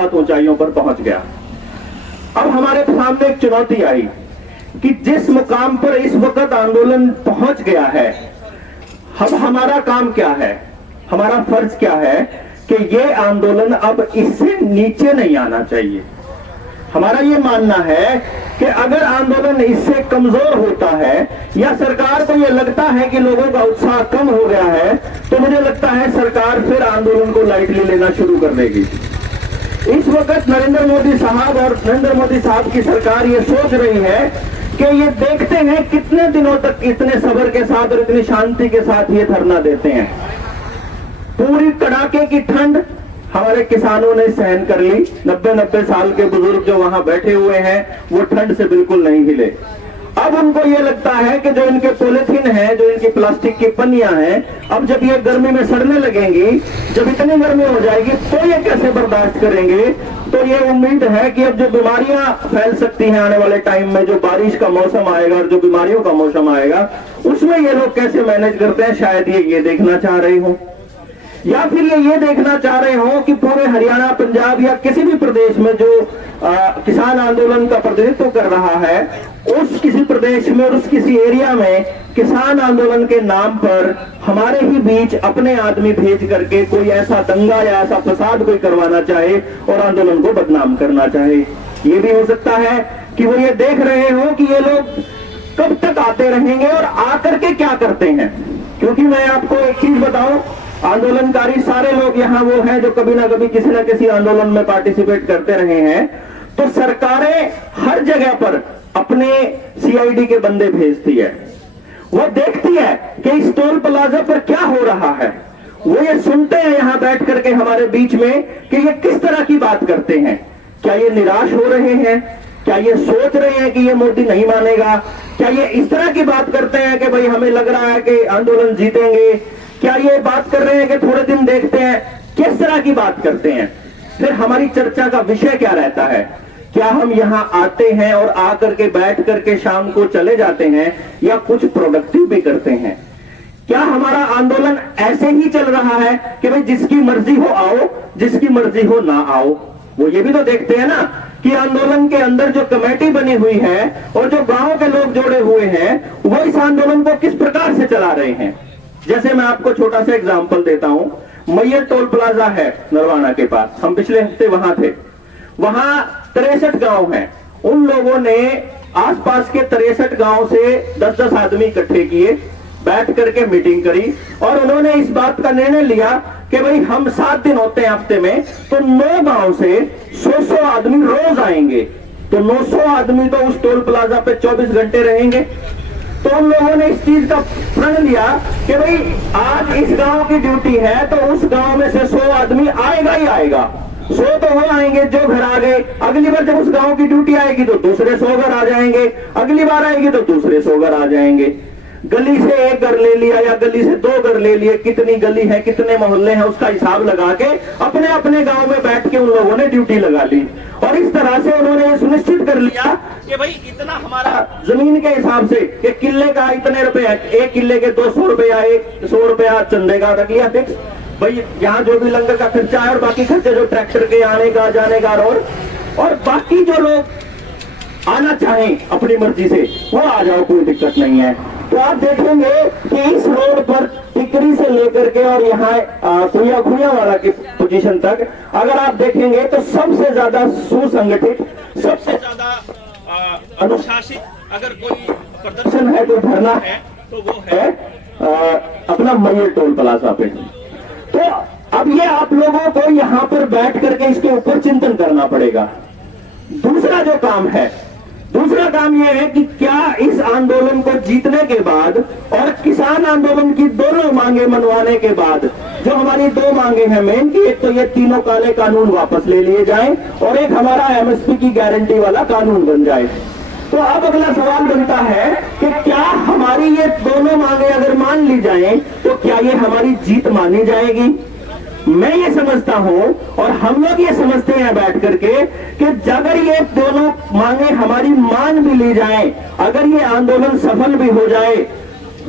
बहुत ऊंचाइयों पर पहुंच गया। अब हमारे सामने एक चुनौती आई कि जिस मुकाम पर इस वक्त आंदोलन पहुंच गया है, अब हमारा काम क्या है, हमारा फर्ज क्या है कि ये आंदोलन अब इससे नीचे नहीं आना चाहिए। हमारा ये मानना है कि अगर आंदोलन इससे कमजोर होता है या सरकार को ये लगता है कि लोगों का उत्साह कम हो गया है, तो मुझे लगता है सरकार फिर आंदोलन को लाइटली लेना शुरू कर देगी। इस वक्त नरेंद्र मोदी साहब और नरेंद्र मोदी साहब की सरकार ये सोच रही है कि ये देखते हैं कितने दिनों तक इतने सब्र के साथ और इतनी शांति के साथ ये धरना देते हैं। पूरी कड़ाके की ठंड हमारे किसानों ने सहन कर ली। 90-90 साल के बुजुर्ग जो वहां बैठे हुए हैं वो ठंड से बिल्कुल नहीं हिले। अब उनको ये लगता है कि जो इनके पॉलिथीन है, जो इनकी प्लास्टिक की पन्नियां हैं, अब जब ये गर्मी में सड़ने लगेंगी, जब इतनी गर्मी हो जाएगी तो ये कैसे बर्दाश्त करेंगे। तो ये उम्मीद है कि अब जो बीमारियां फैल सकती हैं आने वाले टाइम में, जो बारिश का मौसम आएगा और जो बीमारियों का मौसम आएगा, उसमें ये लोग कैसे मैनेज करते हैं, शायद ये देखना चाह रहे हो। या फिर ये देखना चाह रहे हो कि पूरे हरियाणा, पंजाब या किसी भी प्रदेश में जो किसान आंदोलन का प्रतिनिधित्व कर रहा है, उस किसी प्रदेश में और उस किसी एरिया में किसान आंदोलन के नाम पर हमारे ही बीच अपने आदमी भेज करके कोई ऐसा दंगा या ऐसा फसाद कोई करवाना चाहे और आंदोलन को बदनाम करना चाहे। ये भी हो सकता है कि वो ये देख रहे हो कि ये लोग कब तक आते रहेंगे और आकर के क्या करते हैं। क्योंकि मैं आपको एक चीज बताऊं, आंदोलनकारी सारे लोग यहाँ वो हैं जो कभी ना कभी किसी न किसी आंदोलन में पार्टिसिपेट करते रहे हैं। तो सरकारें हर जगह पर अपने सीआईडी के बंदे भेजती है, वो देखती है कि इस टोल प्लाजा पर क्या हो रहा है। वो ये सुनते हैं यहाँ बैठ करके हमारे बीच में कि ये किस तरह की बात करते हैं। क्या ये निराश हो रहे हैं, क्या ये सोच रहे हैं कि ये मोदी नहीं मानेगा, क्या ये इस तरह की बात करते हैं कि भाई हमें लग रहा है कि आंदोलन जीतेंगे, क्या ये बात कर रहे हैं कि थोड़े दिन देखते हैं, किस तरह की बात करते हैं। फिर हमारी चर्चा का विषय क्या रहता है, क्या हम यहाँ आते हैं और आकर के बैठ करके शाम को चले जाते हैं या कुछ प्रोडक्टिव भी करते हैं। क्या हमारा आंदोलन ऐसे ही चल रहा है कि भाई जिसकी मर्जी हो आओ, जिसकी मर्जी हो ना आओ। वो ये भी तो देखते हैं ना कि आंदोलन के अंदर जो कमेटी बनी हुई है और जो गांव के लोग जोड़े हुए हैं, वो इस आंदोलन को किस प्रकार से चला रहे हैं। जैसे मैं आपको छोटा सा एग्जांपल देता हूं, मैयर टोल प्लाजा है नरवाना के पास, हम पिछले हफ्ते वहां थे। वहां 63 गांव हैं। उन लोगों ने आसपास के 63 गांव से 10-10 आदमी इकट्ठे किए, बैठ करके मीटिंग करी और उन्होंने इस बात का निर्णय लिया कि भाई हम 7 दिन होते हैं हफ्ते में, तो 9 गांव से 100 आदमी रोज आएंगे। तो 900 आदमी तो उस टोल प्लाजा पे 24 घंटे रहेंगे। तो उन लोगों ने इस चीज का प्रण लिया कि भाई आज इस गांव की ड्यूटी है तो उस गांव में से 100 आदमी आएगा ही आएगा। 100 तो वो आएंगे जो घर आ गए, अगली बार जब उस गांव की ड्यूटी आएगी तो दूसरे 100 घर आ जाएंगे, अगली बार आएगी तो दूसरे 100 घर आ जाएंगे। गली से एक घर ले लिया या गली से 2 घर ले लिए, कितनी गली है, कितने मोहल्ले हैं, उसका हिसाब लगा के अपने अपने गांव में बैठ के उन लोगों ने ड्यूटी लगा ली। और इस तरह से उन्होंने सुनिश्चित कर लिया कि भाई इतना हमारा जमीन के हिसाब से कि किले का इतने रुपए है, एक किले के 200 रुपया, 100 रुपया चंदे का रख लिया फिक्स। भाई यहाँ जो भी लंगर का खर्चा है और बाकी खर्चे जो ट्रैक्टर के आने का जाने का और बाकी जो लोग आना चाहें अपनी मर्जी से वो आ जाओ, कोई दिक्कत नहीं है। तो आप देखेंगे कि इस रोड पर टिकरी से लेकर के और यहाँ खुया वाला की पोजीशन तक अगर आप देखेंगे तो सबसे ज्यादा सुसंगठित, सबसे ज्यादा अनुशासित अगर कोई प्रदर्शन है, कोई धरना है तो वो है अपना मैयर टोल प्लाजा पे। तो अब ये आप लोगों को यहाँ पर बैठ करके इसके ऊपर चिंतन करना पड़ेगा। दूसरा काम यह है कि क्या इस आंदोलन को जीतने के बाद और किसान आंदोलन की दोनों मांगे मनवाने के बाद, जो हमारी 2 मांगे हैं मेन की, एक तो ये तीनों काले कानून वापस ले लिए जाएं और एक हमारा एमएसपी की गारंटी वाला कानून बन जाए। तो अब अगला सवाल बनता है कि क्या हमारी ये दोनों मांगे अगर मान ली जाएं तो क्या ये हमारी जीत मानी जाएगी। मैं ये समझता हूं और हम लोग ये समझते हैं बैठ करके कि अगर ये दोनों मांगे हमारी मान भी ली जाए, अगर ये आंदोलन सफल भी हो जाए,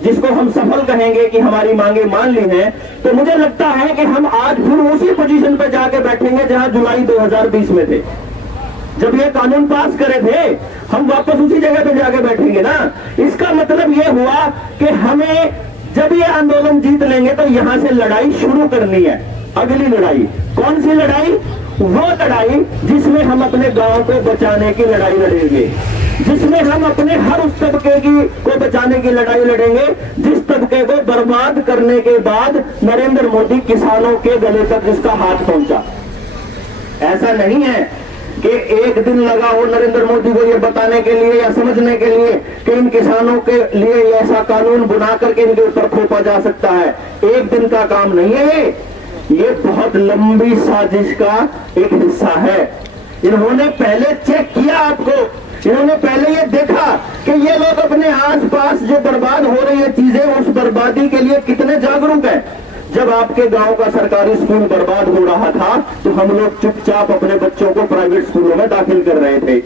जिसको हम सफल कहेंगे कि हमारी मांगे मान ली हैं, तो मुझे लगता है कि हम आज फिर उसी पोजीशन पे जाके बैठेंगे जहां जुलाई 2020 में थे। जब ये कानून पास करे थे, हम वापस उसी जगह पे जाके बैठेंगे ना। इसका मतलब ये हुआ कि हमें जब ये आंदोलन जीत लेंगे तो यहां से लड़ाई शुरू करनी है। अगली लड़ाई कौन सी लड़ाई? वो लड़ाई जिसमें हम अपने गांव को बचाने की लड़ाई लड़ेंगे, जिसमें हम अपने हर उस तबके को बचाने की लड़ाई लड़ेंगे जिस तबके को बर्बाद करने के बाद नरेंद्र मोदी किसानों के गले तक जिसका हाथ पहुंचा। ऐसा नहीं है कि एक दिन लगा हो नरेंद्र मोदी को ये बताने के लिए या समझने के लिए कि इन किसानों के लिए ऐसा कानून बना करके इनके ऊपर थोपा जा सकता है। एक दिन का काम नहीं है ये बहुत लंबी साजिश का एक हिस्सा है। इन्होंने पहले चेक किया आपको, इन्होंने पहले ये देखा कि ये लोग अपने आसपास जो बर्बाद हो रही है चीजें, उस बर्बादी के लिए कितने जागरूक हैं। जब आपके गांव का सरकारी स्कूल बर्बाद हो रहा था तो हम लोग चुपचाप अपने बच्चों को प्राइवेट स्कूलों में दाखिल कर रहे थे।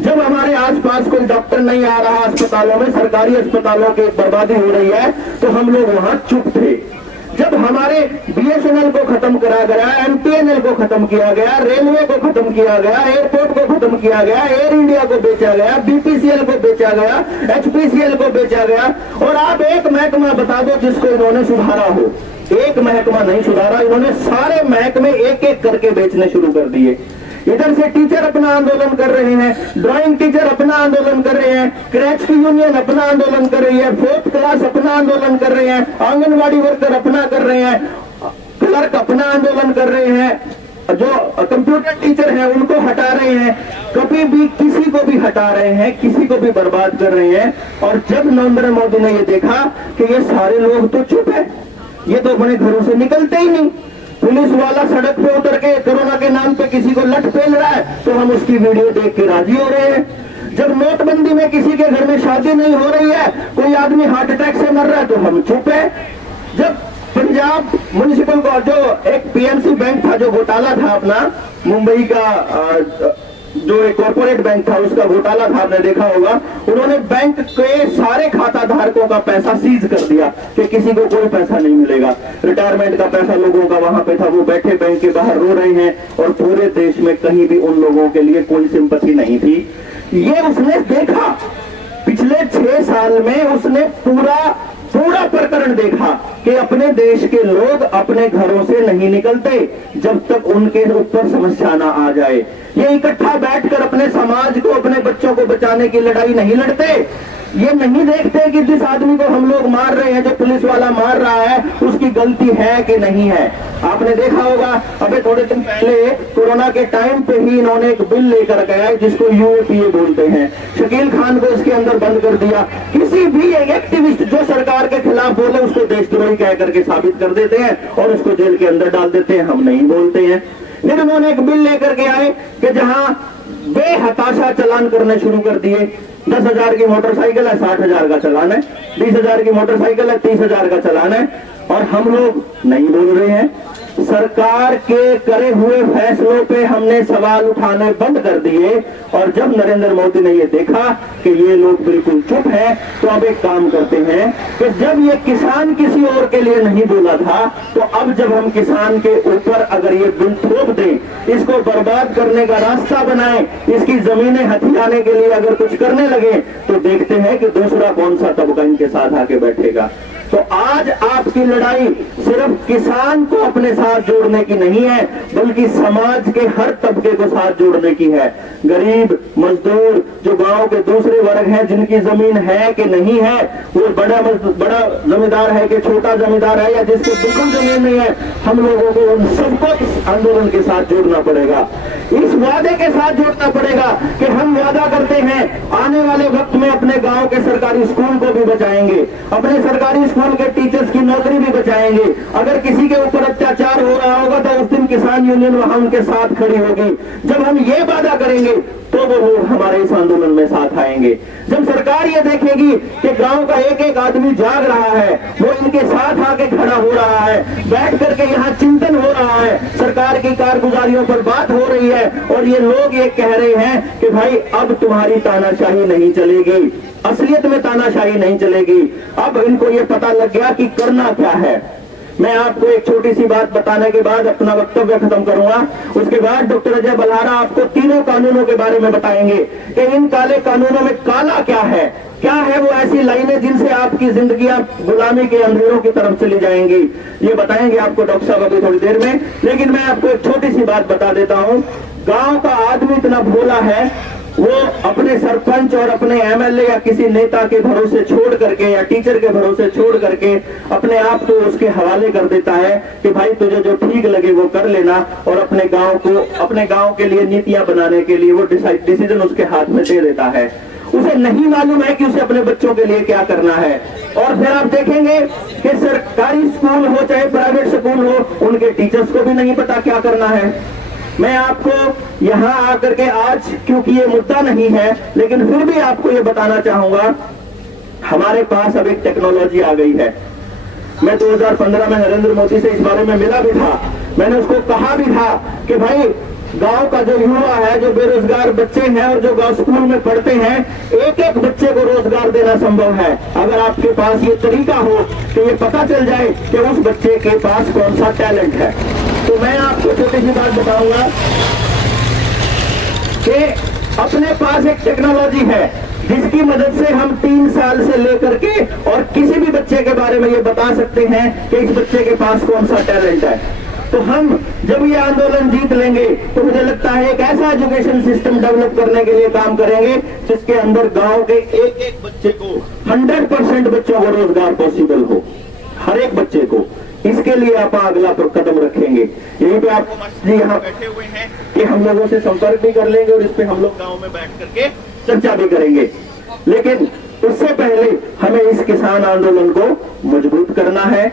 जब हमारे आसपास कोई डॉक्टर नहीं आ रहा, अस्पतालों में, सरकारी अस्पतालों की बर्बादी हो रही है, तो हम लोग वहां चुप थे। जब हमारे बीएसएनएल को खत्म करा गया, एमटीएनएल को खत्म किया गया, रेलवे को खत्म किया गया, एयरपोर्ट को खत्म किया गया, एयर इंडिया को बेचा गया, बीपीसीएल को बेचा गया, एचपीसीएल को बेचा गया, और आप एक महकमा बता दो जिसको इन्होंने सुधारा हो। एक महकमा नहीं सुधारा, इन्होंने सारे महकमे एक एक करके बेचने शुरू कर दिए। इधर से टीचर अपना आंदोलन कर रहे हैं, ड्राइंग टीचर अपना आंदोलन कर रहे हैं, क्रैच की यूनियन अपना आंदोलन कर रही है, 4th क्लास अपना आंदोलन कर रहे हैं, आंगनवाड़ी वर्कर अपना कर रहे हैं, क्लर्क अपना आंदोलन कर रहे हैं, जो कंप्यूटर टीचर हैं उनको हटा रहे हैं, कभी भी किसी को भी हटा रहे हैं, किसी को भी बर्बाद कर रहे हैं। और जब नरेंद्र मोदी ने ये देखा कि ये सारे लोग तो चुप है, ये तो अपने घरों से निकलते ही नहीं, पुलिस वाला सड़क पे उतर के कोरोना के नाम पे किसी को लट पेल रहा है तो हम उसकी वीडियो देख के राजी हो रहे हैं। जब नोटबंदी में किसी के घर में शादी नहीं हो रही है, कोई आदमी हार्ट अटैक से मर रहा है तो हम चुप है। जब पंजाब म्युनिसिपल का जो एक पीएमसी बैंक था, जो घोटाला था अपना, मुंबई का जो एक कॉर्पोरेट बैंक था उसका घोटाला था, आपने देखा होगा, उन्होंने बैंक के सारे खाता धारकों का पैसा सीज कर दिया कि किसी को कोई पैसा नहीं मिलेगा। रिटायरमेंट का पैसा लोगों का वहां पे था, वो बैठे बैंक के बाहर रो रहे हैं, और पूरे देश में कहीं भी उन लोगों के लिए कोई सिंपैथी नहीं थी। ये उसने देखा, पिछले 6 साल में उसने पूरा प्रकरण देखा कि अपने देश के लोग अपने घरों से नहीं निकलते जब तक उनके ऊपर समस्या ना आ जाए। ये इकट्ठा बैठकर अपने समाज को, अपने बच्चों को बचाने की लड़ाई नहीं लड़ते। ये नहीं देखते कि जिस आदमी को हम लोग मार रहे हैं, जो पुलिस वाला मार रहा है, उसकी गलती है कि नहीं है। आपने देखा होगा अबे थोड़े दिन पहले कोरोना के टाइम पे ही इन्होंने एक बिल लेकर गया जिसको यूएपीए बोलते हैं। शकील खान को इसके अंदर बंद कर दिया। किसी भी एक्टिविस्ट जो सरकार के खिलाफ बोले उसको देशद्रोही कह करके साबित कर देते हैं और उसको जेल के अंदर डाल देते हैं, हम नहीं बोलते हैं। फिर उन्होंने एक बिल लेकर के आए कि जहां बेहताशा चालान करने शुरू कर दिए। 10,000 की मोटरसाइकिल है 60,000 का चालान है, 20,000 की मोटरसाइकिल है 30,000 का चालान है, और हम लोग नहीं बोल रहे हैं। सरकार के करे हुए फैसलों पे हमने सवाल उठाने बंद कर दिए, और जब नरेंद्र मोदी ने ये देखा कि ये लोग बिल्कुल चुप हैं, तो अब एक काम करते हैं कि जब ये किसान किसी और के लिए नहीं बोला था, तो अब जब हम किसान के ऊपर अगर ये बिल थोप दें, इसको बर्बाद करने का रास्ता बनाएं, इसकी जमीनें हथियाने के लिए अगर कुछ करने लगे, तो देखते हैं कि दूसरा कौन सा तबका इनके साथ आके बैठेगा। तो आज आपकी लड़ाई सिर्फ किसान को अपने साथ जोड़ने की नहीं है, बल्कि समाज के हर तबके को साथ जोड़ने की है। गरीब, मजदूर, जो गांव के दूसरे वर्ग हैं, जिनकी जमीन है कि नहीं है, वो बड़ा जमींदार है कि छोटा जमींदार है, या जिसके बिल्कुल जमीन नहीं है, हम लोगों को उन सबको इस आंदोलन के साथ जोड़ना पड़ेगा। इस वादे के साथ जोड़ना पड़ेगा कि हम वादा करते हैं आने वाले वक्त में अपने गांव के सरकारी स्कूल को भी बचाएंगे, अपने सरकारी स्कूल के टीचर्स की नौकरी भी बचाएंगे। अगर किसी के ऊपर अत्याचार हो रहा होगा तो उस दिन किसान यूनियन वहां उनके साथ खड़ी होगी। जब हम ये वादा करेंगे तो वो लोग हमारे इस आंदोलन में साथ आएंगे। जब सरकार ये देखेगी कि गांव का एक एक आदमी जाग रहा है, वो इनके साथ आके खड़ा हो रहा है, बैठ करके यहाँ चिंतन हो रहा है, सरकार की कारगुजारियों पर बात हो रही है, और ये लोग ये कह रहे हैं कि भाई अब तुम्हारी तानाशाही नहीं चलेगी, असलियत में तानाशाही नहीं चलेगी। अब इनको ये पता लग गया कि करना क्या है। मैं आपको एक छोटी सी बात बताने के बाद अपना वक्तव्य खत्म करूंगा। उसके बाद डॉक्टर अजय बल्हारा आपको तीनों कानूनों के बारे में बताएंगे कि इन काले कानूनों में काला क्या है वो ऐसी लाइनें जिनसे आपकी जिंदगियां गुलामी के अंधेरों की तरफ चली जाएंगी। ये बताएंगे आपको डॉक्टर साहब अभी थोड़ी देर में। लेकिन मैं आपको एक छोटी सी बात बता देता हूं। गांव का आदमी इतना भोला है, वो अपने सरपंच और अपने एमएलए या किसी नेता के भरोसे छोड़ करके या टीचर के भरोसे छोड़ करके अपने आप को उसके हवाले कर देता है कि भाई तुझे जो ठीक लगे वो कर लेना, और अपने गांव के लिए नीतियां बनाने के लिए वो डिसीजन उसके हाथ में दे देता है। उसे नहीं मालूम है कि उसे अपने बच्चों के लिए क्या करना है। और फिर आप देखेंगे कि सरकारी स्कूल हो चाहे प्राइवेट स्कूल हो, उनके टीचर्स को भी नहीं पता क्या करना है। मैं आपको यहां आकर के आज, क्योंकि ये मुद्दा नहीं है, लेकिन फिर भी आपको ये बताना चाहूंगा, हमारे पास अब एक टेक्नोलॉजी आ गई है। मैं 2015 में नरेंद्र मोदी से इस बारे में मिला भी था। मैंने उसको कहा भी था कि भाई गांव का जो युवा है, जो बेरोजगार बच्चे हैं और जो गांव स्कूल में पढ़ते हैं, एक एक बच्चे को रोजगार देना संभव है अगर आपके पास ये तरीका हो कि ये पता चल जाए कि उस बच्चे के पास कौन सा टैलेंट है। तो मैं आपको छोटी सी बात बताऊंगा कि अपने पास एक टेक्नोलॉजी है जिसकी मदद से हम 3 साल से लेकर के और किसी भी बच्चे के बारे में ये बता सकते हैं कि इस बच्चे के पास कौन सा टैलेंट है। तो हम जब ये आंदोलन जीत लेंगे तो मुझे लगता है एक ऐसा एजुकेशन सिस्टम डेवलप करने के लिए काम करेंगे जिसके अंदर गांव के एक एक बच्चे को 100% बच्चों को रोजगार पॉसिबल हो, हर एक बच्चे को। इसके लिए आप अगला कदम रखेंगे। यहीं पे आप जी यहाँ बैठे हुए हैं कि हम लोगों से संपर्क भी कर लेंगे और इस पे हम लोग गांव में बैठ करके चर्चा भी करेंगे। लेकिन उससे पहले हमें इस किसान आंदोलन को मजबूत करना है,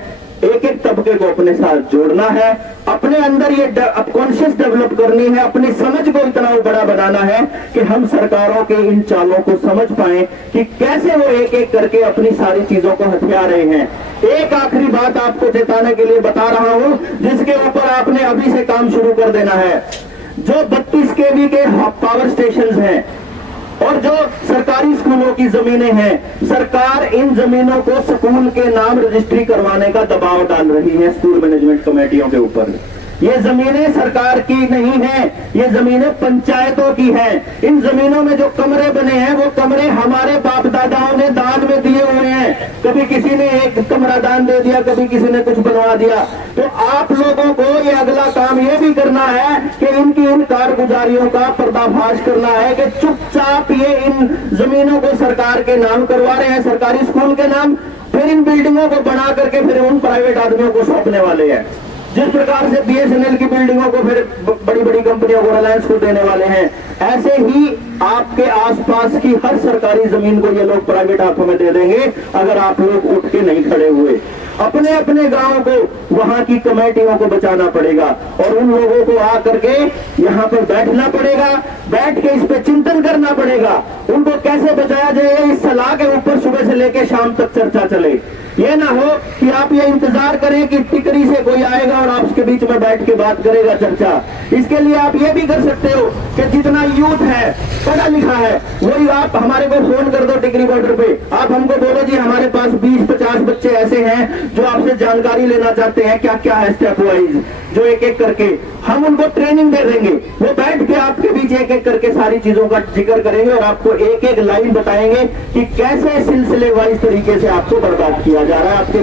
एक एक तबके को अपने साथ जोड़ना है, अपने अंदर ये कॉन्शियस डेवलप करनी है, अपनी समझ को इतना बड़ा बनाना है कि हम सरकारों के इन चालों को समझ पाएं कि कैसे वो एक एक करके अपनी सारी चीजों को हथिया रहे हैं। एक आखिरी बात आपको चेताने के लिए बता रहा हूं, जिसके ऊपर आपने अभी से काम शुरू कर देना है। जो 32 kV के पावर स्टेशन हैं और जो सरकारी स्कूलों की जमीनें हैं, सरकार इन जमीनों को स्कूल के नाम रजिस्ट्री करवाने का दबाव डाल रही है स्कूल मैनेजमेंट कमेटियों के ऊपर। ये जमीनें सरकार की नहीं है, ये जमीनें पंचायतों की हैं। इन जमीनों में जो कमरे बने हैं वो कमरे हमारे बाप दादाओं ने दान में दिए हुए हैं। कभी किसी ने एक कमरा दान दे दिया, कभी किसी ने कुछ बनवा दिया। तो आप लोगों को ये अगला काम ये भी करना है कि इनकी इन कारगुजारियों का पर्दाफाश करना है कि चुपचाप ये इन जमीनों को सरकार के नाम करवा रहे हैं, सरकारी स्कूल के नाम, फिर इन बिल्डिंगों को बना करके फिर उन प्राइवेट आदमियों को सौंपने वाले हैं। जिस प्रकार से बीएसएनएल की बिल्डिंगों को फिर बड़ी बड़ी कंपनियों को, रिलायंस को देने वाले हैं, ऐसे ही आपके आसपास की हर सरकारी जमीन को ये लोग प्राइवेट हाथों में दे देंगे अगर आप लोग उठ के नहीं खड़े हुए। अपने अपने गांव को, वहां की कमेटियों को बचाना पड़ेगा और उन लोगों को आकर के यहाँ पर बैठना पड़ेगा, बैठ के इस पे चिंतन करना पड़ेगा। उनको कैसे बचाया जाए, इस सलाह के ऊपर सुबह से लेकर शाम तक चर्चा चले। ये ना हो कि आप ये इंतजार करें कि टिकरी से कोई आएगा और आप उसके बीच में बैठ के बात करेगा चर्चा। इसके लिए आप ये भी कर सकते हो कि जितना यूथ है, पढ़ा लिखा है, वही आप हमारे को फोन कर दो टिकरी बॉर्डर पे। आप हमको बोलो जी हमारे पास 20-50 बच्चे ऐसे हैं जो आपसे जानकारी लेना चाहते हैं, क्या क्या है स्टेप वाइज, जो एक एक करके हम उनको ट्रेनिंग दे देंगे। वो बैठ के आपके बीच एक एक करके सारी चीजों का जिक्र करेंगे और आपको एक एक लाइन बताएंगे कि कैसे सिलसिले वाइज तरीके से आपको बर्बाद किया जा रहा है। आपके